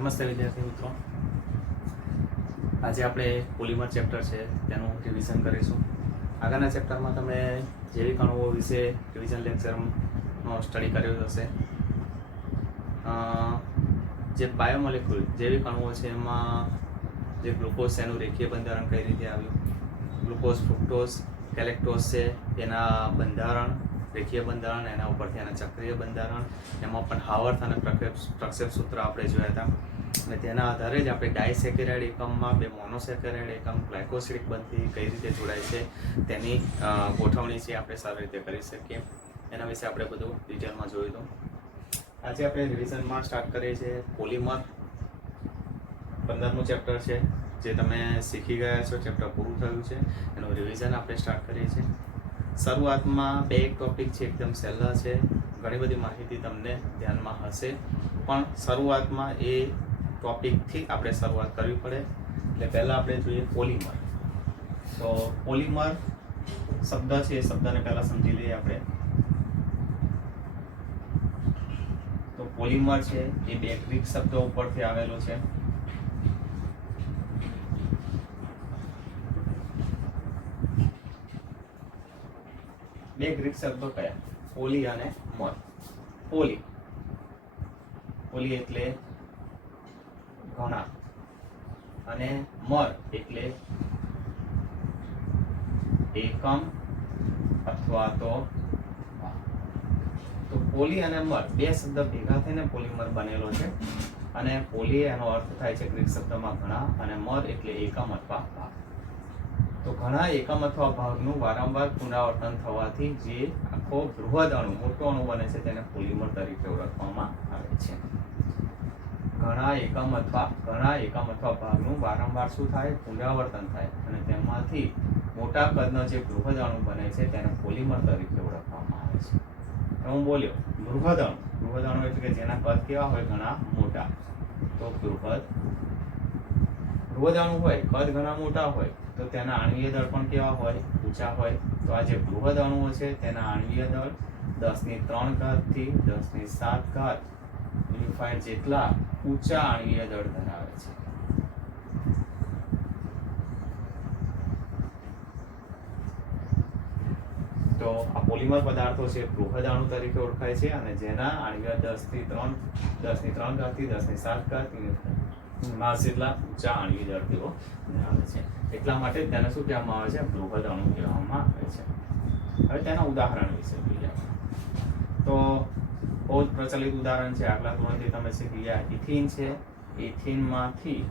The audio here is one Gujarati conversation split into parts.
નમસ્તે વિદ્યાર્થી મિત્રો, આજે આપણે પોલિમર ચેપ્ટર છે તેનું રિવિઝન કરીશું. આગળના ચેપ્ટરમાં તમે જૈવિક અણુઓ વિશે રિવિઝન લેક્ચરનો સ્ટડી કર્યો હશે. જે બાયોમોલેક્યુલ જૈવિક અણુઓ છે એમાં જે ગ્લુકોઝ છે એનું રેખીય બંધારણ કઈ રીતે આવ્યું, ગ્લુકોઝ, ફ્રુક્ટોઝ, ગેલેક્ટોઝ છે એના બંધારણ, રેખીય બંધારણ, એના ઉપરથી એના ચક્રીય બંધારણ, એમાં પણ હાવર્થ અને પ્રક્ષેપ સૂત્ર આપણે જોયા હતા. અને તેના આધારે જ આપણે ડાયસેકેરાઇડ એકમમાં બે મોનોસેકેરાઇડ એકમ ગ્લાયકોસિડિક બંધથી કઈ રીતે જોડાય છે તેની ગોઠવણી છે આપણે સારી રીતે કરી શકીએ. એના વિશે આપણે બધું ડિટેલમાં જોયું હતું. આજે આપણે રિવિઝનમાં સ્ટાર્ટ કરીએ છીએ પોલિમર. 15મું ચેપ્ટર છે જે તમે શીખી ગયા છો, ચેપ્ટર પૂરું થયું છે, એનું રિવિઝન આપણે સ્ટાર્ટ કરીએ છીએ. શરૂઆતમાં બે એક ટોપિક છે એકદમ સહેલા છે, ઘણી બધી માહિતી તમને ધ્યાનમાં હશે, પણ શરૂઆતમાં એ ટોપિકથી આપણે શરૂઆત કરવી પડે. એટલે પહેલાં આપણે જોઈએ પોલિમર. તો પોલિમર શબ્દ છે એ શબ્દને પહેલાં સમજી લઈએ આપણે. તો પોલિમર છે એ બે ગ્રીક શબ્દો ઉપરથી આવેલો છે. બે ગ્રીક શબ્દો કયા? પોલી અને મર. પોલી એટલે ઘણા અને મર એટલે એકમ અથવા તો પોલી અને મર બે શબ્દ ભેગા થઈને પોલિમર બનેલો છે. અને પોલી એનો અર્થ થાય છે ગ્રીક શબ્દમાં ઘણા, અને મર એટલે એકમ અથવા ભાગ. તો ઘણા એકમ અથવા ભાગનું વારંવાર પુનરાવર્તન થવાથી જે આખો બૃહદ અણુ, મોટો અણુ બને છે તેને પોલિમર તરીકે ઓળખવામાં આવે છે. ઘણા એકમ અથવા ભાગનું વારંવાર શું થાય? પુનરાવર્તન થાય, અને તેમાંથી મોટા કદનો જે બૃહદ અણુ બને છે તેને પોલિમર તરીકે ઓળખવામાં આવે છે. હું બોલ્યો બૃહદ અણુ એટલે કે જેના કદ કેવા હોય? ઘણા મોટા. તો બૃહદ અણુ હોય, કદ ઘણા મોટા હોય, તો તેના આણ્વીય દળ પણ કેવા હોય? ઊંચા હોય. તો આ જે બૃહદ અણુઓ છે તેના આણ્વીય દળ 10³ થી 10⁷ યુનિફાઈડ જેટલા ઊંચા આણ્વીય દળ ધરાવે છે. તો આ પોલિમર પદાર્થો છે બૃહદ અણુ તરીકે ઓળખાય છે, અને જેના આણ્વીય 10³ થી 10⁷ માસ જેટલા ઊંચા આણ્વીય દળ તેઓ ધરાવે છે. એટલા માટે તેને શું કહેવામાં આવે છે? બૃહદ અણુ કહેવામાં આવે છે. હવે તેના ઉદાહરણ વિશે જોઈએ. તો બહુ જ પ્રચલિત ઉદાહરણ છે, આગલા ધોરણથી તમે શીખી ગયા. ઇથિન છે. ઇથિનમાંથી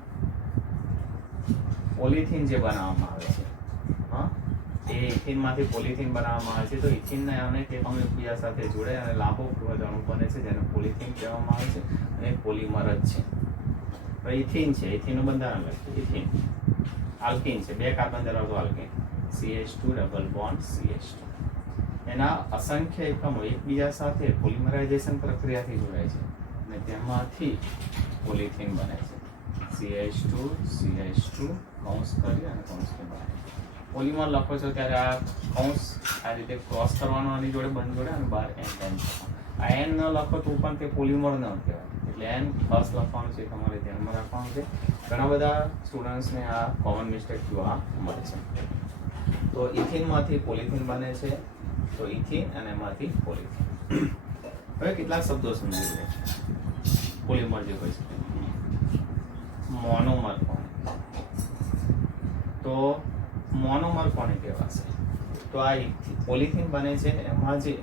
પોલિથીન જે બનાવવામાં આવે છે, એ ઇથિનમાંથી પોલિથીન બનાવવામાં આવે છે. તો ઇથિનને અનેક એકમો એકબીજા સાથે જોડે અને લાંબો બૃહદ અણુ બને છે, જેને પોલિથીન કહેવામાં આવે છે, અને પોલિમર જ છે. ઇથિન છે, ઇથિનનું બંધારણ લખીએ. ઇથિન આલ્કીન છે, બે કાર્બન ધરાવતો alkene, CH2 double bond CH2. એના અસંખ્ય એકમો એકબીજા સાથે પોલિમરાઇઝેશન પ્રક્રિયાથી જોડાય છે, અને તેમાંથી પોલિથીન બને છે. CH2 કૌંસ કરી અને કૌંસ કે બહાર. પોલિમર લખો છો ત્યારે આ કૌંસ આ રીતે ક્રોસ કરવાનો, આની જોડે બંધ જોડે, અને બહાર n આ n ન લખો તો પણ તે પોલિમર ન કહેવાય. એટલે n ખાસ લખવાનું છે, તમારે ધ્યાનમાં રાખવાનું છે. ઘણા બધા સ્ટુડન્ટ્સને આ કોમન મિસ્ટેક જોવા મળે છે. તો ઇથિનમાંથી પોલિથીન બને છે. તો ઇથિન અને એમાંથી પોલિથીન. હવે કેટલાક શબ્દો સમજી લે. પોલિમર જે હોય છે, મોનોમર કોને? તો મોનોમર કોને કહેવાશે? તો આ પોલિથીન બને છે, એમાં જે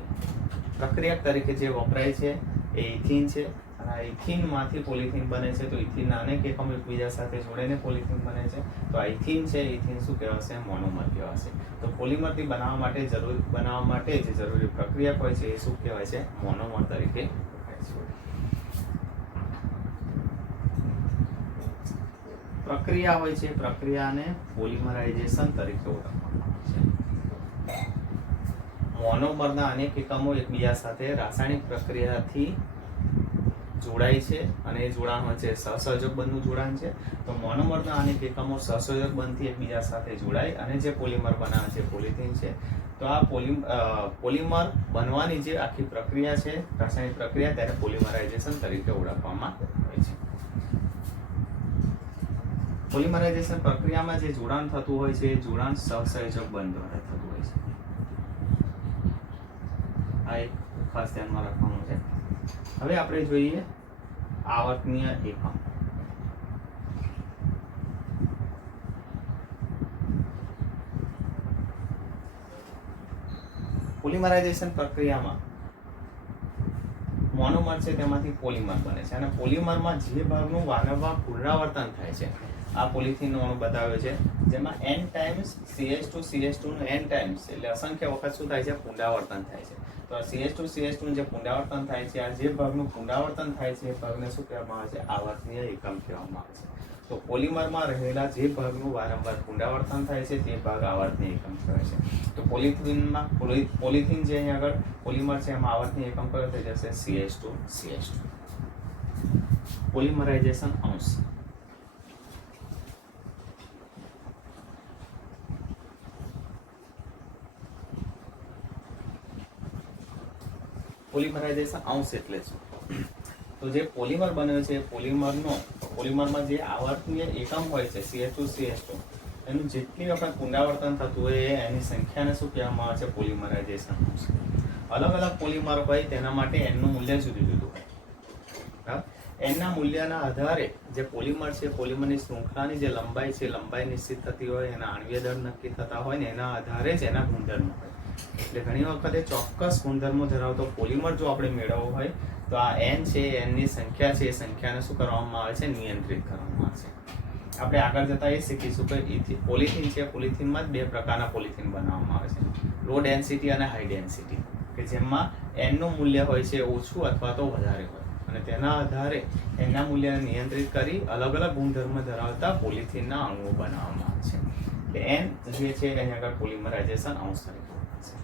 પ્રક્રિયા તરીકે જે વપરાય છે એ ઇથિન છે. અને આ ઇથિનમાંથી પોલિથીન બને છે. તો ઇથિનના અનેક એકમો એકબીજા સાથે જોડીને પોલિથીન બને છે. તો આ ઇથિન છે, ઇથિન શું કહેવાશે? મોનોમર કહેવાશે. તો પોલિમરથી બનાવવા માટે જે જરૂરી પ્રક્રિયા હોય છે એ શું કહેવાય છે? મોનોમર તરીકે ઓળખાય છે. પ્રક્રિયા હોય છે, પ્રક્રિયાને પોલિમરાઇઝેશન તરીકે ઓળખવામાં આવે છે. મોનોમરના અનેક એકમો એકબીજા સાથે રાસાયણિક પ્રક્રિયાથી જોડાય છે, અને એ જોડાણ હોય છે સહસંયોજક બંધનું જોડાણ છે. તો મોનોમરના અનેક એકમો સહસંયોજક બંધથી એકબીજા સાથે જોડાય અને જે પોલિમર બનાવે છે પોલિથીન છે. તો આ પોલિમર બનવાની જે આખી પ્રક્રિયા છે, રાસાયણિક પ્રક્રિયા, તેને પોલિમરાઇઝેશન તરીકે ઓળખવામાં આવે છે. પોલિમરાઇઝેશન પ્રક્રિયામાં જે જોડાણ થતું હોય છે એ જોડાણ સહસંયોજક બંધ દ્વારા થતું હોય છે. આ એક ખાસ ધ્યાનમાં રાખવાનું છે. હવે આપણે જોઈએ આવર્તનીય એકમ. પોલિમરાઇઝેશન પ્રક્રિયામાં મોનોમર છે તેમાંથી પોલિમર બને છે અને પોલિમરમાં જે ભાગનું વારંવાર પુનરાવર્તન થાય છે આ પોલિથીનનો અણુ બતાવ્યો છે, જેમાં n ટાઈમ્સ CH2 નું n ટાઈમ્સ એટલે અસંખ્ય વખત શું થાય છે પુનરાવર્તન થાય છે. તો આ CH2 નું જે પુનરાવર્તન થાય છે, આ જે ભાગનું પુનરાવર્તન થાય છે એ ભાગને શું કહેવામાં આવે છે? આવર્તનીય એકમ કહેવામાં આવે છે. તો પોલિમરમાં રહેલા જે ભાગનું વારંવાર પુનરાવર્તન થાય છે તે ભાગ આવર્તનીય એકમ કહેવાય છે. તો પોલિથીન જે અહીંયા આગળ પોલિમર છે એમાં આવર્તનીય એકમ કયો થઈ જશે? CH2. પોલિમરાઇઝેશન અંશ. પોલિમરાઇઝેશન અંશ એટલે શું? તો જે પોલિમર બન્યો છે પોલિમરમાં જે આવર્તનીય એકમ હોય છે CH2 એનું જેટલી વખત પુનરાવર્તન થતું હોય એની સંખ્યાને શું કહેવામાં આવે છે? પોલિમરાઇઝેશન અંશ. અલગ અલગ પોલિમર હોય તેના માટે એનનું મૂલ્ય જુદું જુદું હોય. એનના મૂલ્યના આધારે જે પોલિમર છે પોલિમરની શૃંખલાની જે લંબાઈ છે લંબાઈ નિશ્ચિત થતી હોય, એના આણ્વીય દળ નક્કી થતા હોય ને એના આધારે જ એના ગુણધર્મો હોય. એટલે ઘણી વખતે ચોક્કસ ગુણધર્મો ધરાવતો પોલિમર જો આપણે મેળવવો હોય તો આ n છે, nની સંખ્યા છે, એ સંખ્યાને શું કરવામાં આવે છે? નિયંત્રિત કરવામાં આવે છે. આપણે આગળ જતા એ શીખીશું કે પોલિથીન છે, પોલિથીનમાં જ બે પ્રકારના પોલિથીન બનાવવામાં આવે છે, લો ડેન્સિટી અને હાઈ ડેન્સિટી, કે જેમાં nનું મૂલ્ય હોય છે ઓછું અથવા તો વધારે હોય અને તેના આધારે એના મૂલ્યને નિયંત્રિત કરી અલગ અલગ ગુણધર્મ ધરાવતા પોલિથીનના અણુઓ બનાવવામાં આવે છે. n જે છે અહીંયા આગળ પોલિમરાઇઝેશન અંશ તરીકે ઓળખાય છે.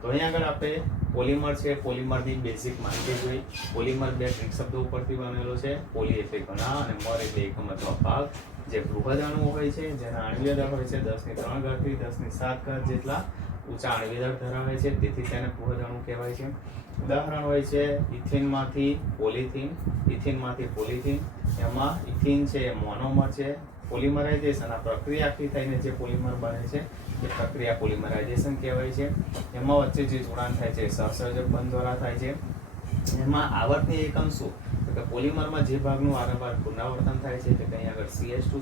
તો અહીંયા આગળ આપણે પોલિમર છે, પોલિમરની બેઝિક માહિતી જોઈ. પોલિમર બે ગ્રીક શબ્દો ઉપરથી બનેલો છે, પોલી એટલે ઘણા અને મર એટલે એકમ અથવા ભાગ. જે બૃહદ અણુઓ હોય છે જેના આણ્વીય દળ હોય છે 10⁻³ થી 10⁷ જેટલા ઊંચા આણ્વીય દળ ધરાવે છે, તેથી તેને બૃહદ અણુ કહેવાય છે. ઉદાહરણ હોય છે ઇથિનમાંથી પોલિથીન. એમાં ઇથિન છે એ મોનોમર છે. પોલિમરાઇઝેશન આ પ્રક્રિયા આખી થઈને જે પોલિમર બને છે એ પ્રક્રિયા પોલિમરાઇઝેશન કહેવાય છે. એમાં વચ્ચે જે જોડાણ થાય છે સહસંયોજક બંધ દ્વારા થાય છે. એમાં આવર્તનીય એકમ શું? તો કે પોલિમરમાં જે ભાગનું વારંવાર પુનરાવર્તન થાય છે એટલે અહીં આગળ CH2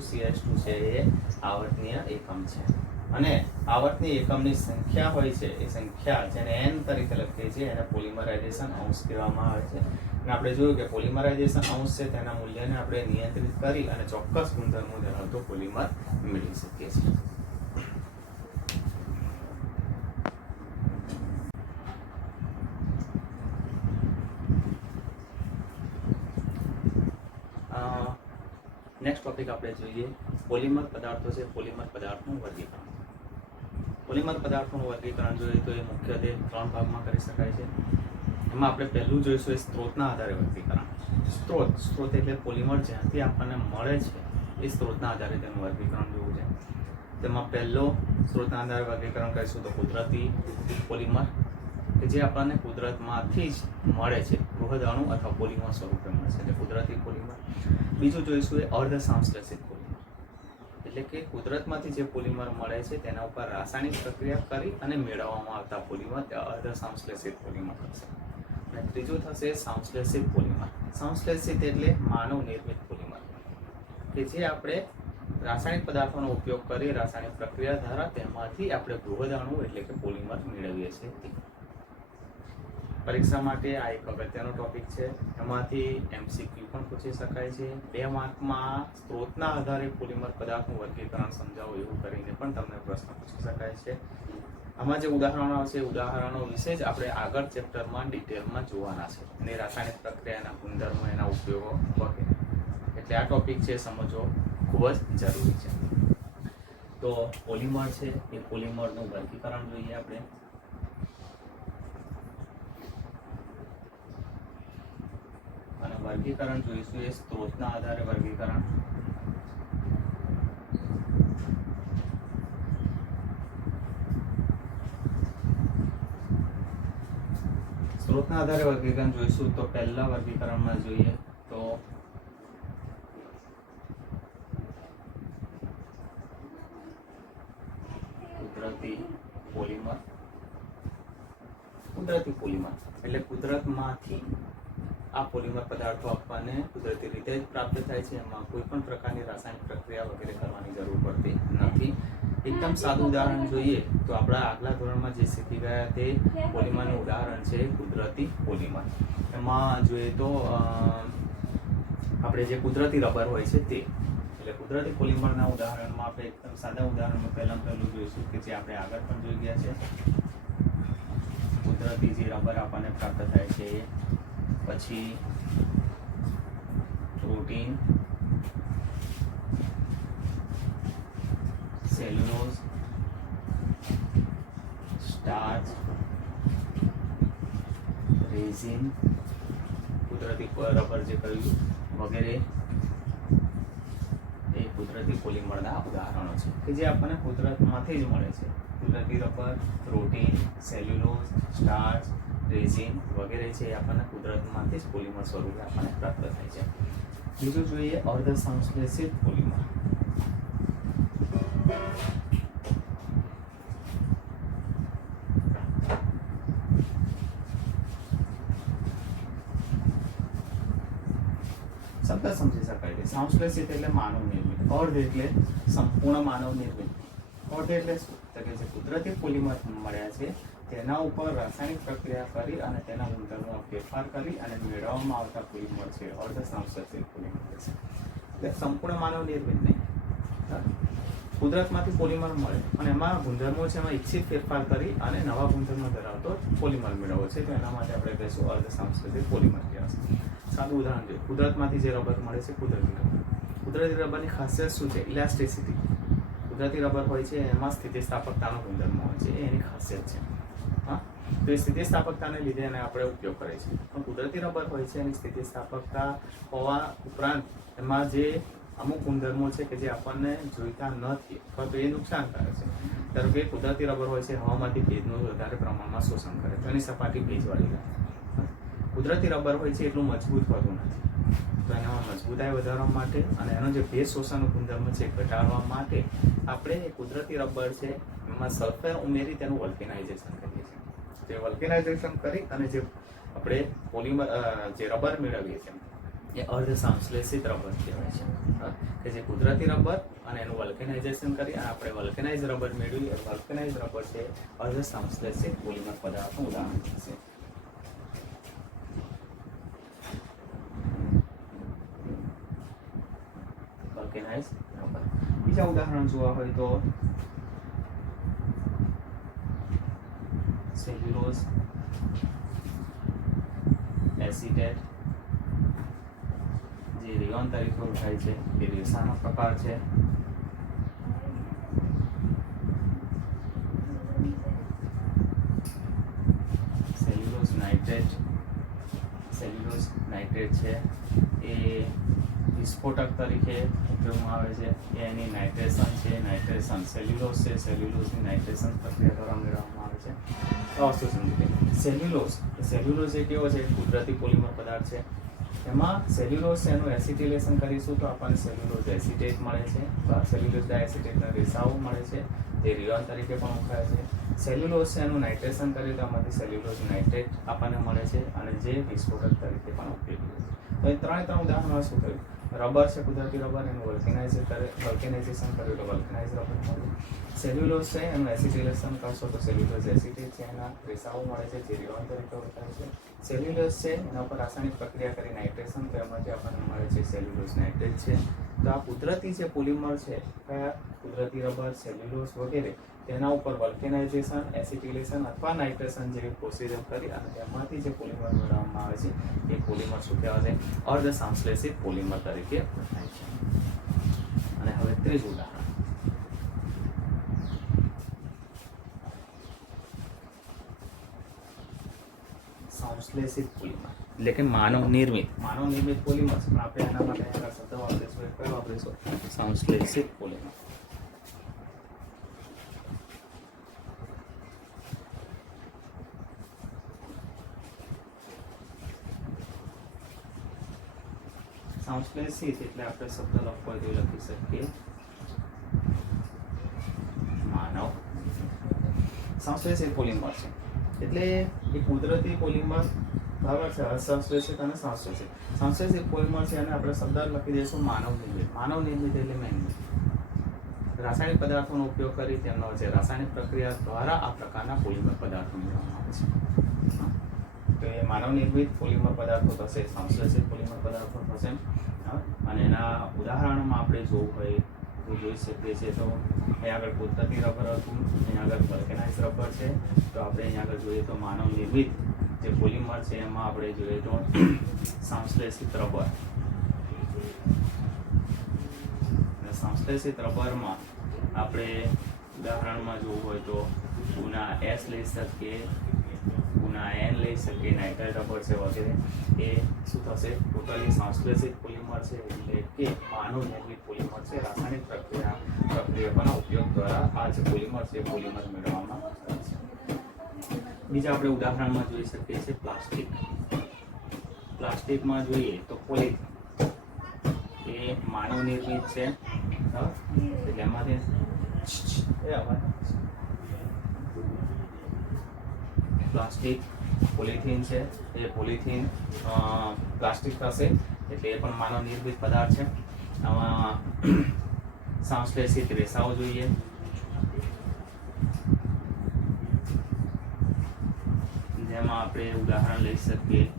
છે એ આવર્તનીય એકમ છે. અને આવર્તનીય એકમની સંખ્યા હોય છે એ સંખ્યા જેને n તરીકે લખીએ છીએ એને પોલિમરાઇઝેશન અંશ કહેવામાં આવે છે. અને આપણે જોયું કે પોલિમરાઇઝેશન અંશ છે તેના મૂલ્યને આપણે નિયંત્રિત કરી અને ચોક્કસ ગુણધર્મો ધરાવતો પોલિમર મેળવી શકીએ છીએ. નેક્સ્ટ ટોપિક આપણે જોઈએ પોલિમર પદાર્થો છે. પોલિમર પદાર્થનું વર્ગીકરણ. પોલિમર પદાર્થોનું વર્ગીકરણ જોઈએ તો એ મુખ્યત્વે 3 ભાગમાં કરી શકાય છે. એમાં આપણે પહેલું જોઈશું એ સ્ત્રોતના આધારે વર્ગીકરણ. સ્ત્રોત એટલે પોલિમર જ્યાંથી આપણને મળે છે એ સ્ત્રોતના આધારે તેનું વર્ગીકરણ જોવું છે. તેમાં પહેલો સ્ત્રોતના આધારે વર્ગીકરણ કરીશું તો કુદરતી પોલિમર, કે જે આપણને કુદરતમાંથી જ મળે છે, બૃહદ અણુ અથવા પોલિમર સ્વરૂપે મળે છે, એટલે કુદરતી પોલિમર. બીજું જોઈશું એ અર્ધ સંશ્લેષિત પોલિમર, એટલે કે કુદરતમાંથી જે પોલિમર મળે છે તેના ઉપર રાસાયણિક પ્રક્રિયા કરી અને મેળવવામાં આવતા પોલિમર તે અર્ધ સંશ્લેષિત પોલિમર થશે. અને ત્રીજું થશે સંશ્લેષિત પોલિમર. સંશ્લેષિત એટલે માનવ નિર્મિત પોલિમર, કે જે આપણે રાસાયણિક પદાર્થોનો ઉપયોગ કરી રાસાયણિક પ્રક્રિયા દ્વારા તેમાંથી આપણે બૃહદ અણુ એટલે કે પોલિમર મેળવીએ છીએ. પરીક્ષા માટે આ એક અગત્યનો ટોપિક છે. એમાંથી MCQ પણ પૂછી શકાય છે. 2 માર્કમાં સ્ત્રોતના આધારે પોલિમર પદાર્થનું વર્ગીકરણ સમજાવો એવું કરીને પણ તમને પ્રશ્ન પૂછી શકાય છે. આમાં જે ઉદાહરણો આવશે ઉદાહરણો વિશે જ આપણે આગળ ચેપ્ટરમાં ડિટેલમાં જોવાના છે. એની રાસાયણિક પ્રક્રિયા, એના ગુણધર્મો, એના ઉપયોગો વગેરે. એટલે આ ટોપિક છે સમજવો ખૂબ જ જરૂરી છે. તો પોલિમર છે એ પોલિમરનું વર્ગીકરણ જોઈએ આપણે. અને વર્ગીકરણ જોઈશું એ સ્ત્રોતના આધારે વર્ગીકરણ. સ્ત્રોતના આધારે વર્ગીકરણ જોઈશું તો પહેલા વર્ગીકરણમાં જોઈએ તો કુદરતી પોલિમર એટલે કુદરતમાંથી આ પોલિમર પદાર્થો આપણને કુદરતી રીતે જ પ્રાપ્ત થાય છે. એમાં કોઈ પણ પ્રકારની રાસાયણિક પ્રક્રિયા વગેરે કરવાની જરૂર પડતી નથી. એકદમ સાદું ઉદાહરણ જોઈએ તો આપણા આગલા ધોરણમાં જે શીખી ગયા તે પોલિમરનું ઉદાહરણ છે કુદરતી પોલિમર. એમાં જોઈએ તો આપણે જે કુદરતી રબર હોય છે તે, એટલે કુદરતી પોલિમરના ઉદાહરણમાં આપણે એકદમ સાદા ઉદાહરણમાં પહેલું જોઈશું કે જે આપણે આગળ પણ જોઈ ગયા છે. કુદરતી જે રબર આપણને પ્રાપ્ત થાય છે, પછી પ્રોટીન, સેલ્યુલોઝ, સ્ટાર્ચ, રેઝિન, કુદરતી રબર જે કહ્યું વગેરે એ કુદરતી પોલિમરના ઉદાહરણો છે કે જે આપણને કુદરતમાંથી જ મળે છે. કુદરતી rubber, protein, cellulose, starch, resin વગેરે છે એ આપણને કુદરતમાંથી જ પોલિમર સ્વરૂપે આપણને પ્રાપ્ત થાય છે. બીજું જોઈએ અર્ધ સંશ્લેષિત પોલિમર. શબ્દ સમજી શકાય છે. સંશ્લેષિત એટલે માનવ નિર્મિત, અર્ધ એટલે સંપૂર્ણ માનવ નિર્મિત. અર્ધ એટલે શું? તો કે જે કુદરતી પોલિમર મળ્યા છે તેના ઉપર રાસાયણિક પ્રક્રિયા કરી અને તેના ગુણધર્મોમાં ફેરફાર કરી અને મેળવવામાં આવતા પોલિમર છે અર્ધ સંશ્લેષિત પોલિમર છે. એટલે સંપૂર્ણ માનવ નિર્મિત નહીં, કુદરતમાંથી પોલિમર મળે અને એમાં ગુણધર્મો છે એમાં ઇચ્છિત ફેરફાર કરી અને નવા ગુણધર્મો ધરાવતો પોલિમર મેળવવો છે તો એના માટે આપણે કહીશું અર્ધ સંશ્લેષિત પોલિમર કહેવાશે. સાદું ઉદાહરણ જોઈએ, કુદરતમાંથી જે રબર મળે છે કુદરતી રબર. કુદરતી રબરની ખાસિયત શું છે? ઇલાસ્ટિસિટી. કુદરતી રબર હોય છે એમાં સ્થિતિસ્થાપકતાનો ગુણધર્મ હોય છે, એ એની ખાસિયત છે. હા, તો એ સ્થિતિસ્થાપકતાને લીધે એને આપણે ઉપયોગ કરીએ છીએ. પણ કુદરતી રબર હોય છે એની સ્થિતિસ્થાપકતા હોવા ઉપરાંત એમાં જે અમુક ગુણધર્મો છે કે જે આપણને જોઈતા નથી અથવા તો એ નુકસાનકારક છે. ધારો કે કુદરતી રબર હોય છે હવામાંથી ભેજનું વધારે પ્રમાણમાં શોષણ કરે તો એની સપાટી ભેજવાળી રહે. કુદરતી રબર હોય છે એટલું મજબૂત હોતું નથી, તો એનામાં મજબૂતાઈ વધારવા માટે અને એનો જે ભેજ શોષણનો ગુણધર્મ છે ઘટાડવા માટે આપણે કુદરતી રબર છે એમાં સલ્ફર ઉમેરી તેનું વલ્કેનાઇઝેશન કરીએ છીએ. જે વલ્કેનાઇઝેશન કરી અને જે આપણે પોલિમર જે રબર મેળવીએ છીએ એ અર્ધ સંશ્લેષિત રબર કહેવાય છે. કે જે કુદરતી રબર અને એનું વલ્કેનાઇઝેશન કરી અને આપણે વલ્કેનાઇઝ રબર મેળવી, વલ્કેનાઇઝ રબર છે અર્ધ સંશ્લેષિત પોલિમર પદાર્થનું ઉદાહરણ છે. વલ્કેનાઇઝ રબર. બીજા ઉદાહરણ જોવા હોય તો સેલ્યુલોઝ, એસિટેટ જે રિયોન તરીકે ઓળખાય છે એ રેસાનો પ્રકાર છે. સેલ્યુલોઝ નાઇટ્રેટ છે એ વિસ્ફોટક તરીકે ઉપયોગમાં આવે છે. એ એની નાઇટ્રેશન છે, નાઇટ્રેશન સેલ્યુલોઝ છે, સેલ્યુલોઝની નાઇટ્રેશન પ્રક્રિયા દ્વારા મેળવવામાં આવે છે. તો વસ્તુ સમજી સેલ્યુલોઝ એ કેવો છે? કુદરતી પોલિમર પદાર્થ છે. એમાં સેલ્યુલોઝ છે એનું એસિટિલેશન કરીશું તો આપણને સેલ્યુલોઝ એસિટેટ મળે છે. સેલ્યુલોઝ ડાયએસિટેટના રેસાઓ મળે છે, તે રિયોન તરીકે પણ ઓળખાય છે. સેલ્યુલોઝ છે એનું નાઇટ્રેશન કરીએ તો આમાંથી સેલ્યુલોઝ નાઇટ્રેટ આપણને મળે છે અને જે વિસ્ફોટક તરીકે પણ ઉપયોગી છે. તો એ ત્રણ ઉદાહરણમાં શું થયું? રબર છે કુદરતી રબર, એનું વલ્કેનાઇઝેશન કર્યું તો વલ્કેનાઇઝ રબર મળ્યું. સેલ્યુલોઝ છે એનું એસિટિલેશન કરશો તો સેલ્યુલોઝ એસિટેટ છે એના રેસાઓ મળે છે, જે રિયોન તરીકે ઓળખાય છે. સેલ્યુલોઝ છે એના ઉપર રાસાયણિક પ્રક્રિયા કરી નાઇટ્રેશન તો એમાંથી આપણને મળે છે સેલ્યુલોઝ નાઇટ્રેટ છે. તો આ કુદરતી જે પોલિમર છે કયા? કુદરતી રબર, સેલ્યુલોઝ વગેરે તેના ઉપર વલ્કેનાઇઝેશન, એસિટિલેશન અથવા નાઇટ્રેશન જેવી પ્રોસિજર કરી અને તેમાંથી જે પોલિમર મેળવવામાં આવે છે એ પોલિમર શું કહેવાય છે? અર્ધ સંશ્લેષિત પોલિમર તરીકે ઓળખાય છે. અને હવે ત્રીજું ઉદાહરણ સંશ્લેષિત પોલિમર એટલે કે માનવ નિર્મિત પોલિમર પણ આપણે એના માટે શબ્દ વાપરીશું, કયો વાપરીશું? સંશ્લેષિત પોલિમર. સંશ્લેષિત એટલે આપણે શબ્દ લખવો હોય તો લખી શકીએ માનવ. સંશ્લેષિત પોલિમર છે એટલે એ કુદરતી પોલિમર બરાબર છે, અસંશ્લેષિત અને સંશ્લેષિત. સંશ્લેષિત પોલિમર છે અને આપણે શબ્દ લખી દઈશું માનવ નિર્મિત. માનવ નિર્મિત એટલે મેનમેડ. રાસાયણિક પદાર્થોનો ઉપયોગ કરી તેમનો વચ્ચે રાસાયણિક પ્રક્રિયા દ્વારા આ પ્રકારના પોલિમર પદાર્થો મેળવવામાં આવે છે. તો એ માનવ નિર્મિત પોલિમર પદાર્થો થશે, સંશ્લેષિત પોલિમર પદાર્થો થશે. અને એના ઉદાહરણમાં આપણે જોવું હોય તો જોઈ શકીએ છીએ. તો અહીંયા આગળ કુદરતી રબર હતું, અહીંયા આગળ વલ્કેનાઇઝ રબર છે. તો આપણે અહીંયા આગળ જોઈએ તો માનવ નિર્મિત જે પોલિમર છે એમાં આપણે જોઈએ તો સંશ્લેષિત રબર. સંશ્લેષિત રબરમાં આપણે ઉદાહરણમાં જોવું હોય તો ગુના S લઈ શકીએ, ગુના N લઈ શકીએ, નાઇટ્રાઇલ રબર છે વગેરે. એ શું થશે? ટોટલી સંશ્લેષિત પોલિમર છે, એટલે કે માનવ નિર્મિત પોલિમર છે. રાસાયણિક પ્રક્રિયાઓના ઉપયોગ દ્વારા આ જે પોલિમર છે પોલિમર મેળવવામાં આવે છે. બીજા આપણે ઉદાહરણમાં જોઈ શકીએ છીએ પ્લાસ્ટિક. પ્લાસ્ટિકમાં જોઈએ તો પોલિથીન એ માનવ નિર્મિત છે. એટલે એમાંથી પ્લાસ્ટિક પોલિથીન છે, એ પોલિથીન પ્લાસ્ટિક થશે, એટલે એ પણ માનવ નિર્મિત પદાર્થ છે. આમાં સંશ્લેષિત રેસાઓ જોઈએ. જેમાં આપણે ઉદાહરણ લઈ શકીએ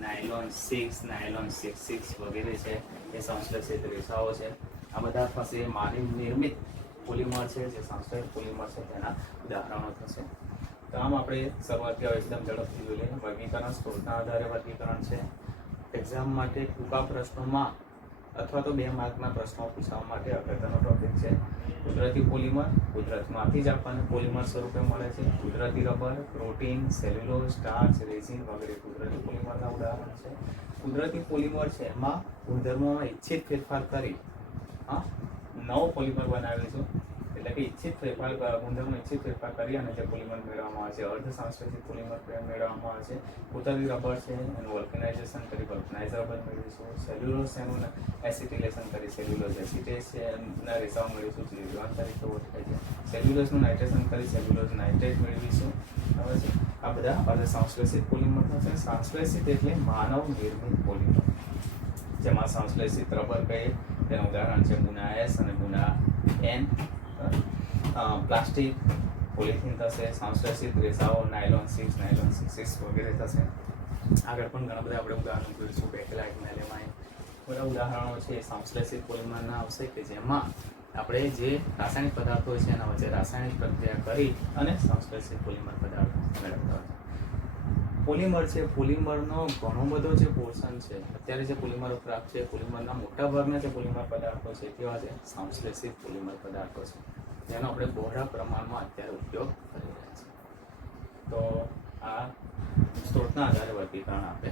નાયલોન 6, નાયલોન 6 વગેરે છે, એ સંશ્લેષિત રેસાઓ છે. આ બધા થશે માનવ નિર્મિત પોલિમર છે, જે સંશ્લેષિત પોલિમર છે તેના ઉદાહરણો થશે. તો આમ આપણે શરૂઆતથી એકદમ ઝડપથી જોઈ લઈએ. વર્ગીકરણ સ્ત્રોતના આધારે વર્ગીકરણ છે. એક્ઝામ માટે ટૂંકા પ્રશ્નોમાં અથવા તો 2 માર્કના પ્રશ્નો પૂછવા માટે અગત્યનો ટોપિક છે. કુદરતી પોલિમર, કુદરતમાંથી જ આપણને પોલિમર સ્વરૂપે મળે છે. કુદરતી rubber, protein, cellulose, starch, resin વગેરે કુદરતી પોલિમરના ઉદાહરણ છે. કુદરતી પોલિમર છે એમાં ગુણધર્મોમાં ઇચ્છિત ફેરફાર કરી નવો પોલિમર બનાવીશું, એટલે કે ઇચ્છિત ફેરફાર ગુણધર્મો ઇચ્છિત ફેરફાર કરી અને જે પોલિમર મેળવવામાં આવે છે. અર્ધ સંશ્લેષિત પોલિમર મેળવવામાં આવે છે. કુદરતી રબર છે એનું વલ્કેનાઇઝેશન કરી વલ્કેનાઇઝ રબર મેળવીશું. સેલ્યુલોઝ એનું એસિટિલેશન કરી સેલ્યુલોઝ એસિટેટ છે એના રેસાઓ મેળવીશું, જે જીવન તરીકે ઓળખાય છે. સેલ્યુલોઝનું નાઇટ્રેશન કરી સેલ્યુલોઝ નાઇટ્રેટ મેળવીશું. હવે છે આ બધા અર્ધ સંશ્લેષિત પોલિમર છે. સંશ્લેષિત એટલે માનવ નિર્મિત પોલિમર, જેમાં સંશ્લેષિત રબર કહીએ તેનું ઉદાહરણ છે ગુના S અને ગુના N. પ્લાસ્ટિક પોલિથીન થશે. સંશ્લેષિત રેસાઓ નાયલોન 6, નાયલોન 6 વગેરે થશે. આગળ પણ ઘણા બધા આપણે ઉદાહરણો જોઈશું. બેકેલાઇટ, મેલેમાઇન બધા ઉદાહરણો છે સંશ્લેષિત પોલિમરના આવશે, કે જેમાં આપણે જે રાસાયણિક પદાર્થો છે એના વચ્ચે રાસાયણિક પ્રક્રિયા કરી અને સંશ્લેષિત પોલિમર પદાર્થો મેળવતા હોય છે. પોલિમર છે, પોલિમરનો ઘણો બધો જે પોર્શન છે અત્યારે જે પોલિમરો પ્રાપ્ત છે, પોલિમરના મોટા ભાગના જે પોલિમર પદાર્થો છે કેવા છે? સંશ્લેષિત પોલિમર પદાર્થો છે, જેનો આપણે બહોળા પ્રમાણમાં અત્યારે ઉપયોગ કરી રહ્યા છીએ. તો આ સ્ત્રોતના આધારે વર્ગીકરણ આપણે